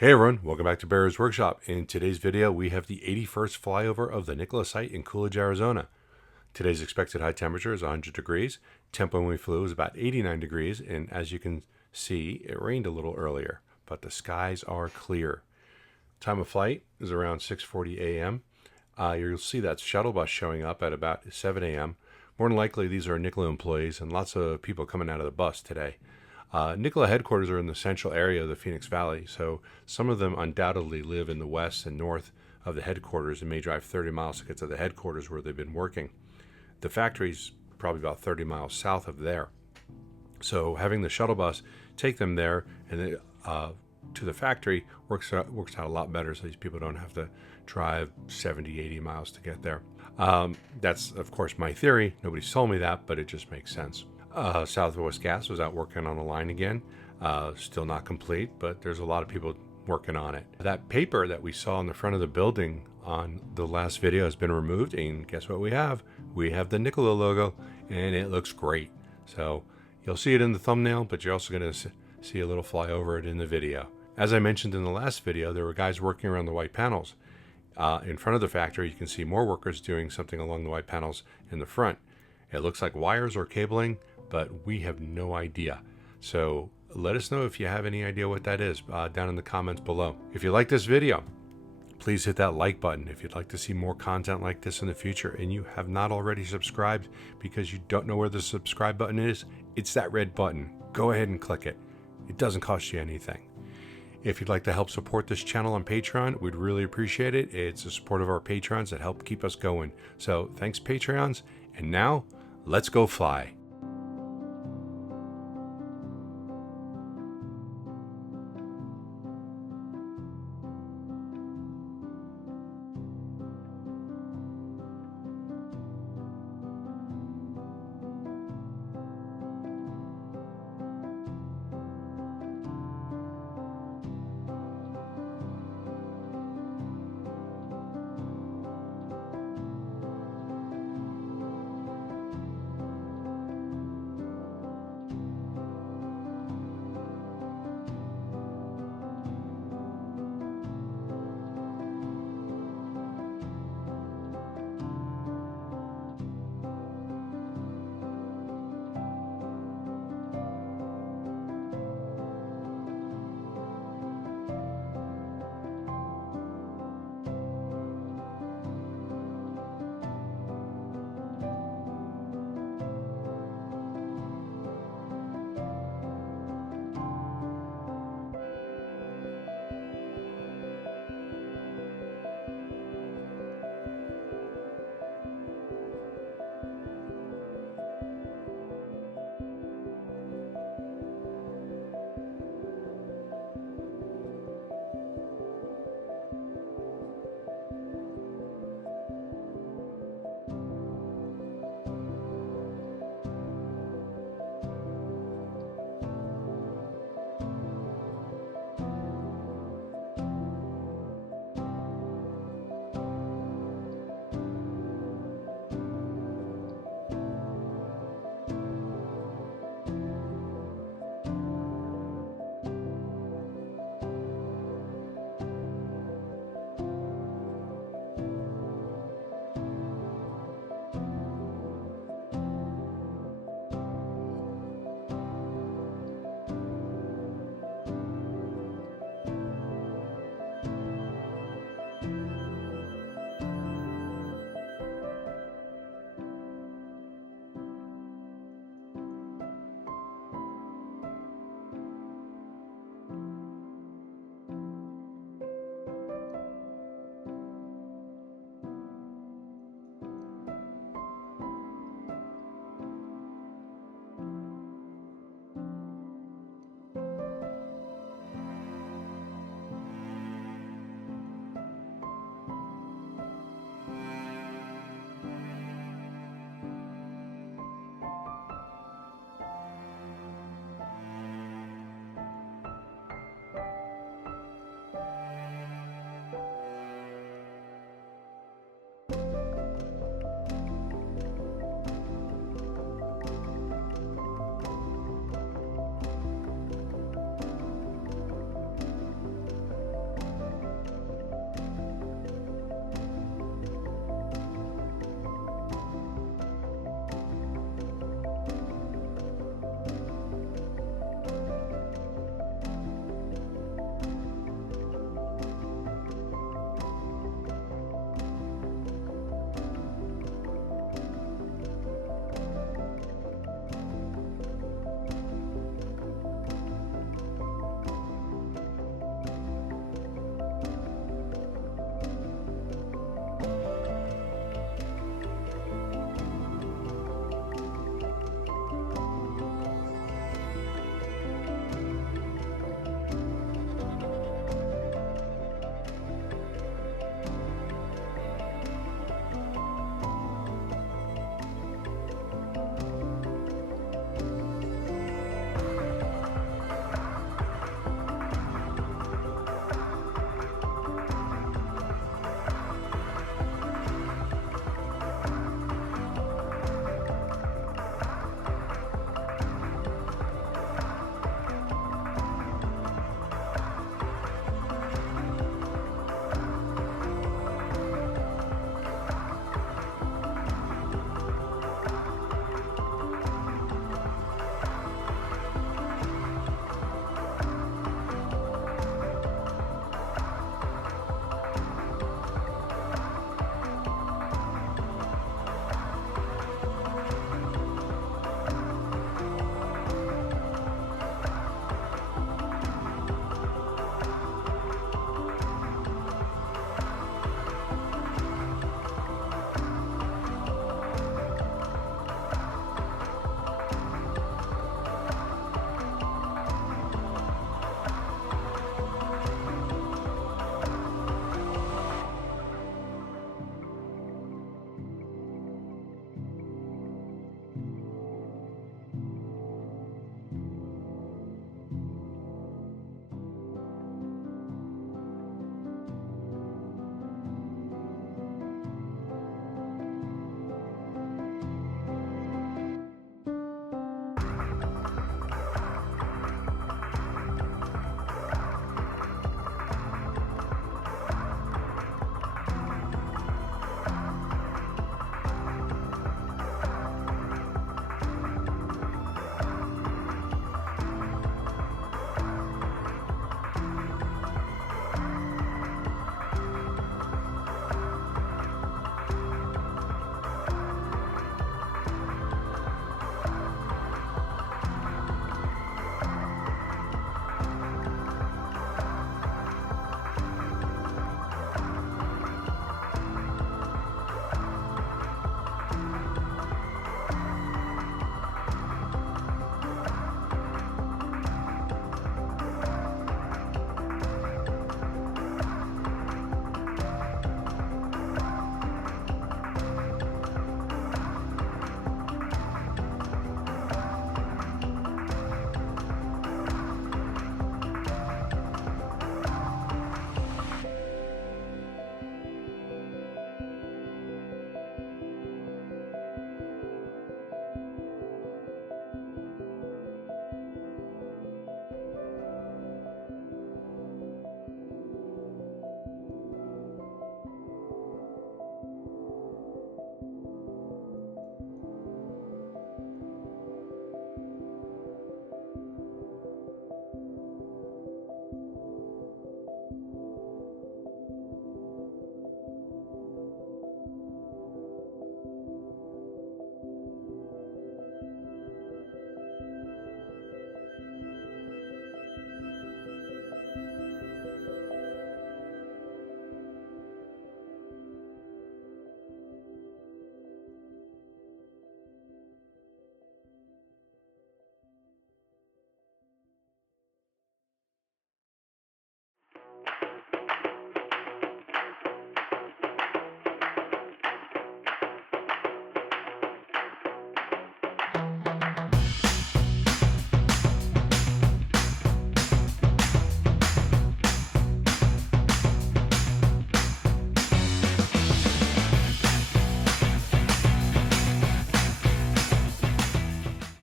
Hey everyone, welcome back to Barry's Workshop. In today's video, we have the 81st flyover of the Nikola site in Coolidge, Arizona. Today's expected high temperature is 100 degrees. Tempo when we flew was about 89 degrees, and as you can see, it rained a little earlier, but the skies are clear. Time of flight is around 6:40 a.m. You'll see that shuttle bus showing up at about 7 a.m. More than likely, these are Nikola employees and lots of people coming out of the bus today. Nikola headquarters are in the central area of the Phoenix Valley, so some of them undoubtedly live in the west and north of the headquarters and may drive 30 miles to get to the headquarters where they've been working. The factory's probably about 30 miles south of there. So having the shuttle bus take them there and to the factory works out a lot better, so these people don't have to drive 70, 80 miles to get there. That's, of course, my theory. Nobody's told me that, but it just makes sense. Southwest Gas was out working on the line again. Still not complete, but there's a lot of people working on it. That paper that we saw in the front of the building on the last video has been removed, and guess what we have? We have the Nikola logo, and it looks great. So you'll see it in the thumbnail, but you're also going to see a little fly over it in the video. As I mentioned in the last video, there were guys working around the white panels. In front of the factory, you can see more workers doing something along the white panels in the front. It looks like wires or cabling, but we have no idea. So let us know if you have any idea what that is down in the comments below. If you like this video, please hit that like button. If you'd like to see more content like this in the future and you have not already subscribed because you don't know where the subscribe button is, it's that red button. Go ahead and click it. It doesn't cost you anything. If you'd like to help support this channel on Patreon, we'd really appreciate it. It's the support of our patrons that help keep us going. So thanks, Patreons. And now, let's go fly.